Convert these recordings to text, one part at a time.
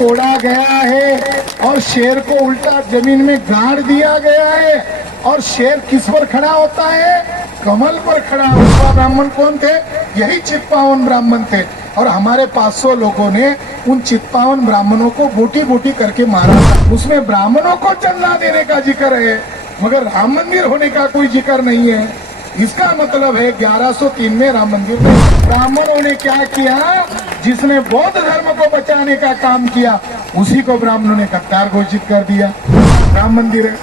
तोड़ा गया है और शेर को उल्टा जमीन में गाड़ दिया गया है। और शेर किस पर खड़ा होता है? कमल पर खड़ा हुआ ब्राह्मण कौन थे? यही चित्पावन ब्राह्मण थे। और हमारे 500 लोगों ने उन चित्पावन ब्राह्मणों को बोटी बोटी करके मारा था। उसमें ब्राह्मणों को चंदा देने का जिक्र है, मगर राम मंदिर होने का कोई जिक्र नहीं है। इसका मतलब है 1103 में राम मंदिर में ब्राह्मणों ने क्या किया? जिसने बौद्ध धर्म को बचाने का काम किया उसी को ब्राह्मणों ने गद्दार घोषित कर दिया। राम मंदिर है,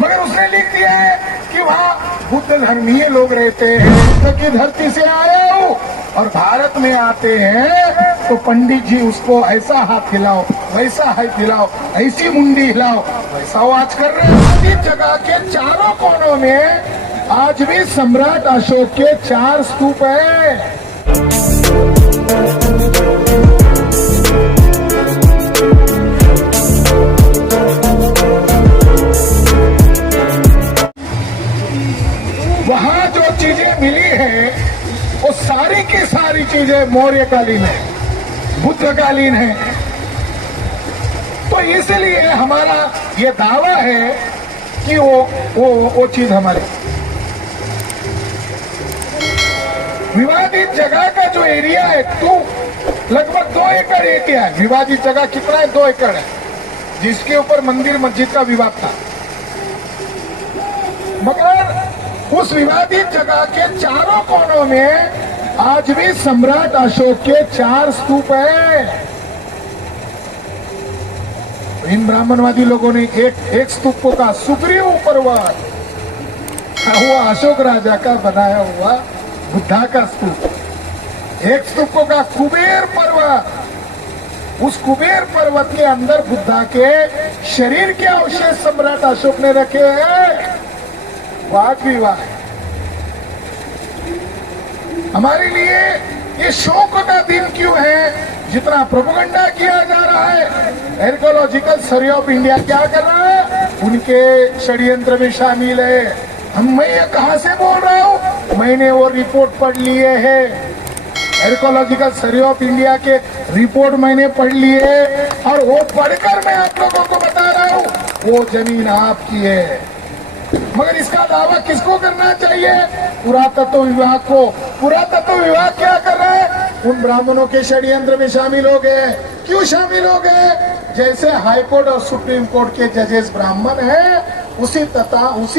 मगर उसने लिख दिया है कि वहाँ बुद्ध धर्मीय लोग रहते हैं, बुद्ध की धरती से आया हूँ। और भारत में आते हैं तो पंडित जी उसको ऐसा हाथ हिलाओ, वैसा हाथ हिलाओ, ऐसी मुंडी हिलाओ, वैसा वो आज कर रहे हैं। इस जगह के चारों कोनों में आज भी सम्राट अशोक के 4 स्तूप है। वहाँ जो चीजें मिली है वो सारी की सारी चीजें मौर्यकालीन है, बुद्धकालीन है। तो इसलिए हमारा ये दावा है कि वो चीज हमारी विवादित जगह का जो एरिया है तो लगभग 2 एकड़ एरिया है। विवादित जगह कितना है? 2 एकड़ है, जिसके ऊपर मंदिर मस्जिद का विवाद था। मगर उस विवादित जगह के चारों कोनों में आज भी सम्राट अशोक के 4 स्तूप है। इन ब्राह्मणवादी लोगों ने एक स्तूप का सुग्रीव पर्वत हुआ अशोक राजा का बनाया हुआ बुद्धा का स्तूप, एक स्तूप का कुबेर पर्वत, उस कुबेर पर्वत के अंदर बुद्धा के शरीर के अवशेष सम्राट अशोक ने रखे हैं। वाद विवाद हमारे लिए ये शोक का दिन क्यों है? जितना प्रोपेगेंडा किया जा रहा है, आर्कियोलॉजिकल सर्वे ऑफ इंडिया क्या कर रहा है? उनके षड्यंत्र में शामिल है। मैं ये कहां से बोल रहा हूं? मैंने वो रिपोर्ट पढ़ लिए है, आर्कियोलॉजिकल सर्वे ऑफ इंडिया के रिपोर्ट मैंने पढ़ लिए और वो पढ़कर मैं आप लोगों को बता रहा हूं वो जमीन आपकी है। मगर इसका दावा किसको करना चाहिए? पुरातत्व विभाग को। पुरातत्व विभाग क्या कर रहा है? उन ब्राह्मणों के षड्यंत्र में शामिल हो गए। क्यों शामिल हो गए? जैसे हाई कोर्ट और सुप्रीम कोर्ट के जजेस ब्राह्मण हैं, उसी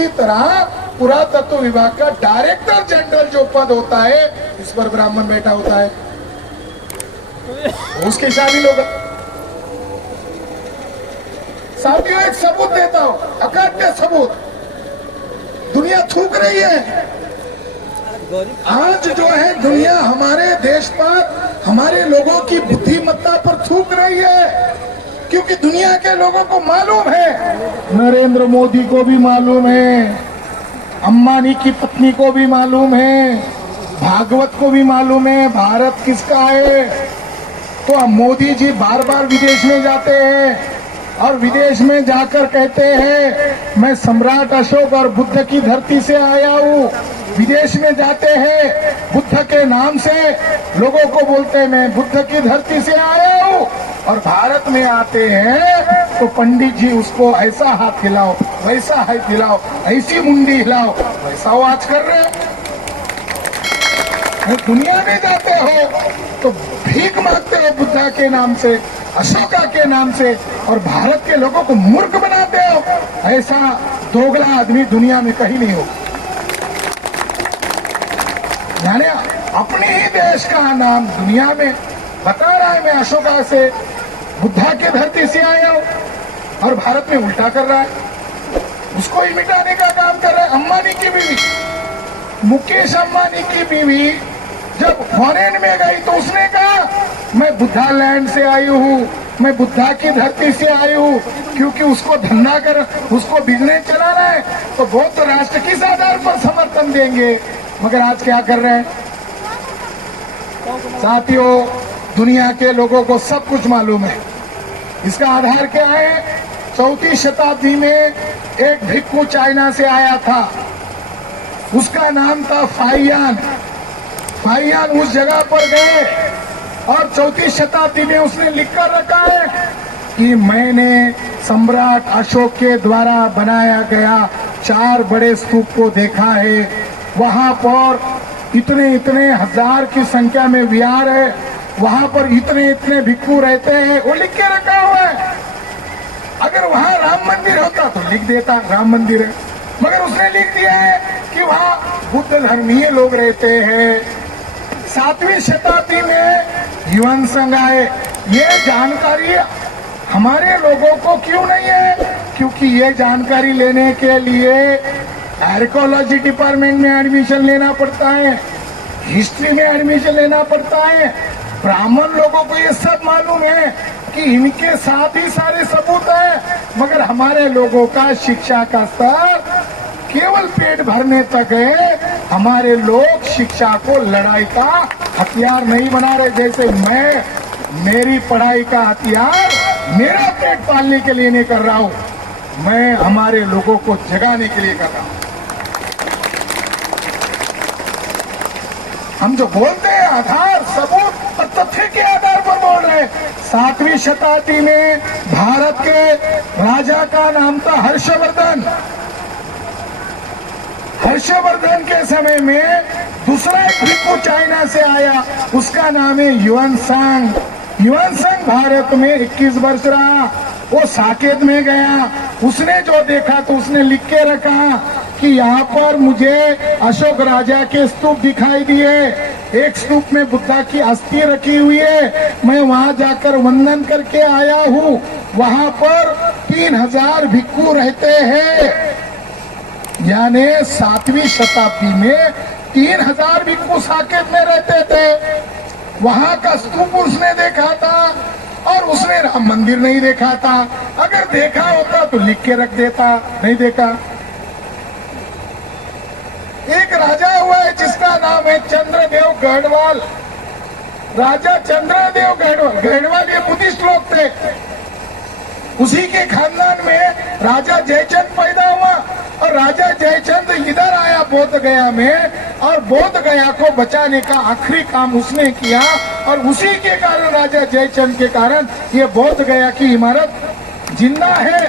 तरह पुरातत्व विभाग का डायरेक्टर जनरल जो पद होता है इस पर ब्राह्मण बैठा होता है, उसके शामिल होगा। साथियों, एक सबूत देता हूं, अकाट्य सबूत। दुनिया थूक रही है आज जो है, दुनिया हमारे देश पर, हमारे लोगों की बुद्धिमत्ता पर थूक रही है, क्योंकि दुनिया के लोगों को मालूम है, नरेंद्र मोदी को भी मालूम है, अंबानी की पत्नी को भी मालूम है, भागवत को भी मालूम है भारत किसका है। तो अब मोदी जी बार बार विदेश में जाते हैं और विदेश में जाकर कहते हैं मैं सम्राट अशोक और बुद्ध की धरती से आया हूँ। विदेश में जाते हैं बुद्ध के नाम से, लोगों को बोलते हैं मैं बुद्ध की धरती से आया हूँ। और भारत में आते हैं तो पंडित जी उसको ऐसा हाथ हिलाओ, वैसा हाथ हिलाओ, ऐसी मुंडी हिलाओ, वैसा वो आज कर रहे हैं। दुनिया में जाते हो तो भीख मांगते हो बुद्धा के नाम से, अशोका के नाम से, और भारत के लोगों को मूर्ख बनाते हो। ऐसा दोगला आदमी दुनिया में कहीं नहीं हो। यानी अपने ही देश का नाम दुनिया में बता रहा है मैं अशोका से, बुद्धा के धरती से आया हूं, और भारत में उल्टा कर रहा है, उसको ही मिटाने का काम कर रहा है। अंबानी की बीवी, मुकेश अंबानी की बीवी जब फॉरेन में गई तो उसने कहा मैं बुद्धा लैंड से आई हूँ, मैं बुद्धा की धरती से आई हूँ, क्योंकि उसको धंधा कर, उसको बिजनेस चलाना है तो बौद्ध राष्ट्र किस आधार पर समर्थन देंगे। मगर आज क्या कर रहे हैं साथियों? दुनिया के लोगों को सब कुछ मालूम है। इसका आधार क्या है? 4वीं शताब्दी में एक भिक्खु चाइना से आया था, उसका नाम था फाइयान। फाइयान उस जगह पर गए और 4वीं शताब्दी में उसने लिख कर रखा है कि मैंने सम्राट अशोक के द्वारा बनाया गया 4 बड़े स्तूप को देखा है। वहां पर इतने इतने हजार की संख्या में विहार है, वहां पर इतने इतने भिक्षु रहते हैं, वो लिख के रखा हुआ है। अगर वहां राम मंदिर होता तो लिख देता राम मंदिर है, मगर उसने लिख दिया है कि वहां बुद्ध धर्मीय लोग रहते हैं। 7वीं शताब्दी में युवन संघ आए। ये जानकारी हमारे लोगों को क्यों नहीं है? क्योंकि ये जानकारी लेने के लिए आर्कियोलॉजी डिपार्टमेंट में एडमिशन लेना पड़ता है, हिस्ट्री में एडमिशन लेना पड़ता है। ब्राह्मण लोगों को ये सब मालूम है कि इनके साथ ही सारे सबूत है, मगर हमारे लोगों का शिक्षा का स्तर केवल पेट भरने तक है। हमारे लोग शिक्षा को लड़ाई का हथियार नहीं बना रहे। जैसे मैं मेरी पढ़ाई का हथियार मेरा पेट पालने के लिए नहीं कर रहा हूं, मैं हमारे लोगों को जगाने के लिए कर रहा हूं। हम जो बोलते हैं आधार सबूत और तथ्य के आधार पर बोल रहे हैं। 7वीं शताब्दी में भारत के राजा का नाम था हर्षवर्धन। हर्षवर्धन के समय में दूसरा एक भिक्षु चाइना से आया, उसका नाम है युवन संघ। युवन संघ भारत में 21 वर्ष रहा। वो साकेत में गया, उसने जो देखा तो उसने लिख के रखा कि यहाँ पर मुझे अशोक राजा के स्तूप दिखाई दिए। एक स्तूप में बुद्धा की अस्थि रखी हुई है, मैं वहां जाकर वंदन करके आया हूँ। वहां पर 3000 भिक्षु रहते हैं, यानी 7वीं शताब्दी में 3000 भिक्षु साकेत में रहते थे। वहां का स्तूप उसने देखा था और उसने राम मंदिर नहीं देखा था। अगर देखा होता तो लिख के रख देता, नहीं देखा। एक राजा हुआ है जिसका नाम है चंद्रदेव गढ़वाल। राजा चंद्रदेव गढ़वाल, गढ़वाल ये बुद्धिस्ट लोग थे। उसी के खानदान में राजा जयचंद पैदा हुआ और राजा जयचंद इधर आया बोध गया में, और बोध गया को बचाने का आखिरी काम उसने किया। और उसी के कारण राजा जयचंद के कारण ये बोध गया की इमारत जिंदा है।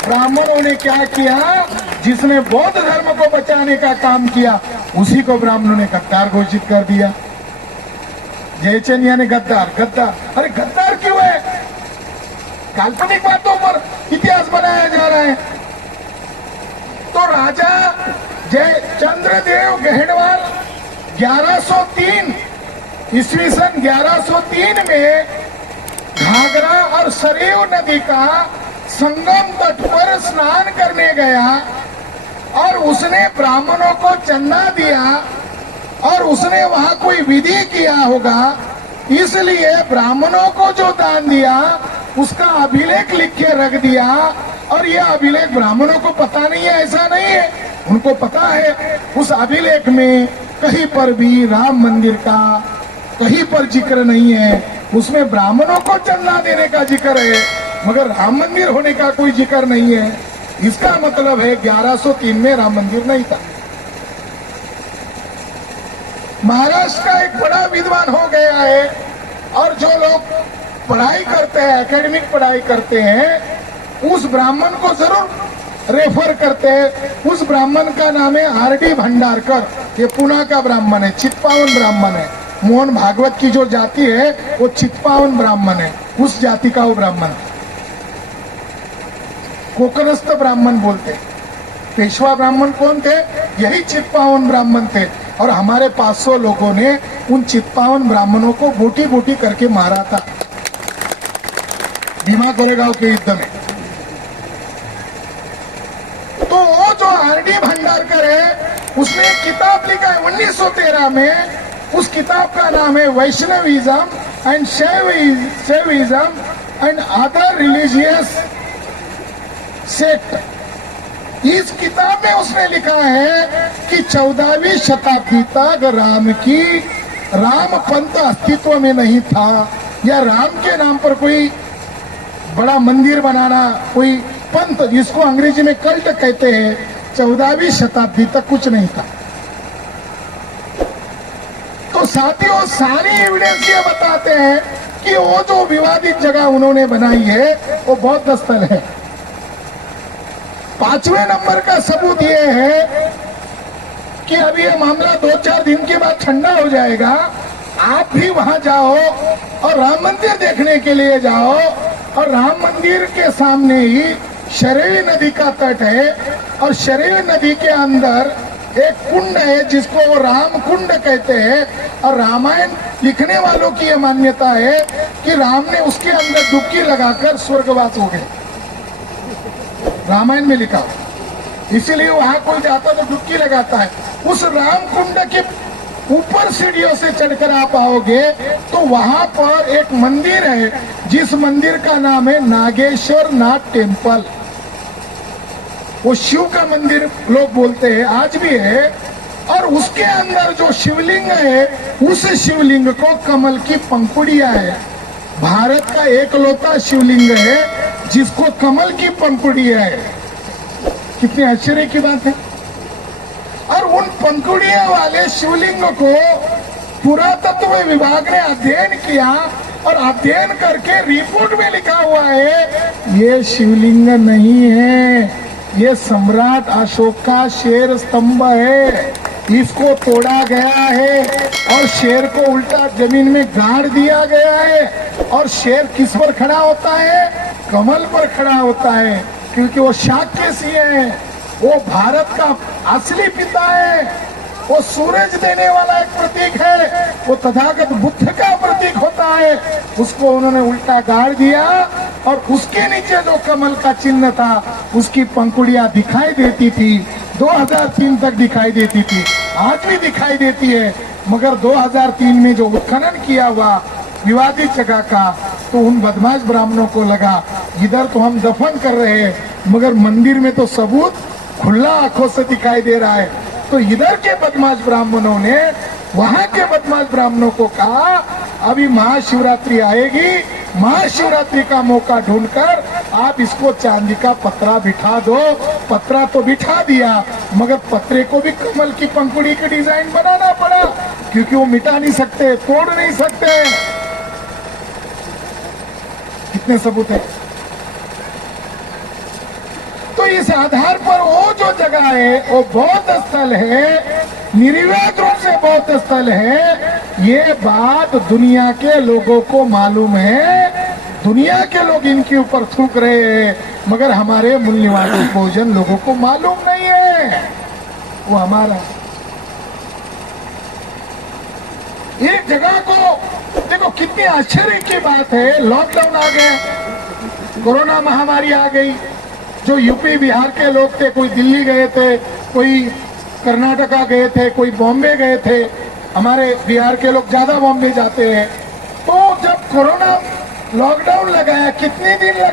ब्राह्मणों ने क्या किया? जिसने बौद्ध धर्म को बचाने का काम किया उसी को ब्राह्मणों ने गद्दार घोषित कर दिया। जयचंद यानी गद्दार। गद्दार, अरे गद्दार क्यों है? काल्पनिक बातों पर इतिहास बनाया जा रहा है। तो राजा जय चंद्रदेव गढ़वाल 1103 ईस्वी सन 1103 में घाघरा और सरयू नदी का संगम तट पर स्नान करने गया और उसने ब्राह्मणों को चंदा दिया और उसने वहां कोई विधि किया होगा, इसलिए ब्राह्मणों को जो दान दिया उसका अभिलेख लिख के रख दिया। और यह अभिलेख ब्राह्मणों को पता नहीं है ऐसा नहीं है, उनको पता है। उस अभिलेख में कहीं पर भी राम मंदिर का कहीं पर जिक्र नहीं है। उसमें ब्राह्मणों को चंदा देने का जिक्र है, मगर राम मंदिर होने का कोई जिक्र नहीं है। इसका मतलब है 1103 में राम मंदिर नहीं था। महाराष्ट्र का एक बड़ा विद्वान हो गया है और जो लोग पढ़ाई करते हैं, एकेडमिक पढ़ाई करते हैं, उस ब्राह्मण को जरूर रेफर करते हैं। उस ब्राह्मण का नाम है आर.डी. भंडारकर। ये पुणे का ब्राह्मण है, चित्पावन ब्राह्मण है। मोहन भागवत की जो जाति है वो चित्पावन ब्राह्मण है, उस जाति का वो ब्राह्मण। कोकणस्थ ब्राह्मण बोलते। पेशवा ब्राह्मण कौन थे? यही चित्पावन ब्राह्मण थे। और हमारे 500 लोगों ने उन चित्पावन ब्राह्मणों को बोटी बोटी करके मारा था भीमा कोरेगांव के युद्ध में। तो वो जो आर.डी. भंडारकर है उसने एक किताब लिखा है 1913 में। उस किताब का नाम है Vaishnavism and Shaivism and other religious sect. इस किताब में उसने लिखा है कि 14वीं शताब्दी तक राम पंथ अस्तित्व में नहीं था, या राम के नाम पर कोई बड़ा मंदिर बनाना, कोई पंथ जिसको अंग्रेजी में कल्ट कहते हैं, 14वीं शताब्दी तक कुछ नहीं था। तो साथियों, सारे एविडेंस ये बताते हैं कि वो जो विवादित जगह उन्होंने बनाई है वो बौद्ध स्थल है। 5वें नंबर का सबूत ये है कि अभी ये मामला 2-4 दिन के बाद ठंडा हो जाएगा। आप भी वहां जाओ और राम मंदिर देखने के लिए जाओ, और राम मंदिर के सामने ही शरयू नदी का तट है, और शरयू नदी के अंदर एक कुंड है जिसको वो राम कुंड कहते हैं। और रामायण लिखने वालों की यह मान्यता है कि राम ने उसके अंदर डुबकी लगाकर स्वर्गवास हो गए, रामायण में लिखा, इसीलिए वहां कोई जाता तो डुबकी लगाता है। उस राम कुंड के ऊपर सीढ़ियों से चढ़कर आप आओगे तो वहां पर एक मंदिर है, जिस मंदिर का नाम है नागेश्वर नाथ टेम्पल। वो शिव का मंदिर लोग बोलते हैं, आज भी है। और उसके अंदर जो शिवलिंग है, उस शिवलिंग को कमल की पंखुड़ियां है। भारत का एकलौता शिवलिंग है जिसको कमल की पंखुड़ियां है। कितनी आश्चर्य की बात है। और उन पंखुड़ियों वाले शिवलिंग को पुरातत्व विभाग ने अध्ययन किया, और अध्ययन करके रिपोर्ट में लिखा हुआ है ये शिवलिंग नहीं है, ये सम्राट अशोक का शेर स्तंभ है। इसको तोड़ा गया है और शेर को उल्टा जमीन में गाड़ दिया गया है। और शेर किस पर खड़ा होता है? कमल पर खड़ा होता है, क्योंकि वो शाक्यसी है, वो भारत का असली पिता है, वो सूरज देने वाला एक प्रतीक है, वो तथागत बुद्ध का प्रतीक होता है। उसको उन्होंने उल्टा गाड़ दिया, और उसके नीचे जो कमल का चिन्ह था उसकी पंखुड़ियां दिखाई देती थी। 2003 तक दिखाई देती थी, आज भी दिखाई देती है। मगर 2003 में जो उत्खनन किया हुआ विवादित जगह का, तो उन बदमाश ब्राह्मणों को लगा इधर तो हम दफन कर रहे हैं, मगर मंदिर में तो सबूत खुला आंखों से दिखाई दे रहा है। तो इधर के बदमाश ब्राह्मणों ने वहां के बदमाश ब्राह्मणों को कहा अभी महाशिवरात्रि आएगी, महाशिवरात्रि का मौका ढूंढकर आप इसको चांदी का पत्रा बिठा दो। पत्रा तो बिठा दिया, मगर पत्रे को भी कमल की पंखुड़ी की डिजाइन बनाना पड़ा, क्योंकि वो मिटा नहीं सकते, तोड़ नहीं सकते। कितने सबूत है। तो इस आधार पर वो जो जगह है वो बौद्ध स्थल है, निर्विवाद रूप से बौद्ध स्थल है। ये बात दुनिया के लोगों को मालूम है, दुनिया के लोग इनके ऊपर थूक रहे हैं, मगर हमारे मूल निवासी भोजन लोगों को मालूम नहीं है। वो हमारा एक जगह को देखो, कितनी आश्चर्य की बात है। लॉकडाउन आ गया, कोरोना महामारी आ गई। जो यूपी बिहार के लोग थे, कोई दिल्ली गए थे, कोई कर्नाटका गए थे, कोई बॉम्बे गए थे। हमारे बिहार के लोग ज्यादा बॉम्बे जाते हैं। तो जब कोरोना लॉकडाउन लगाया, कितने दिन लगा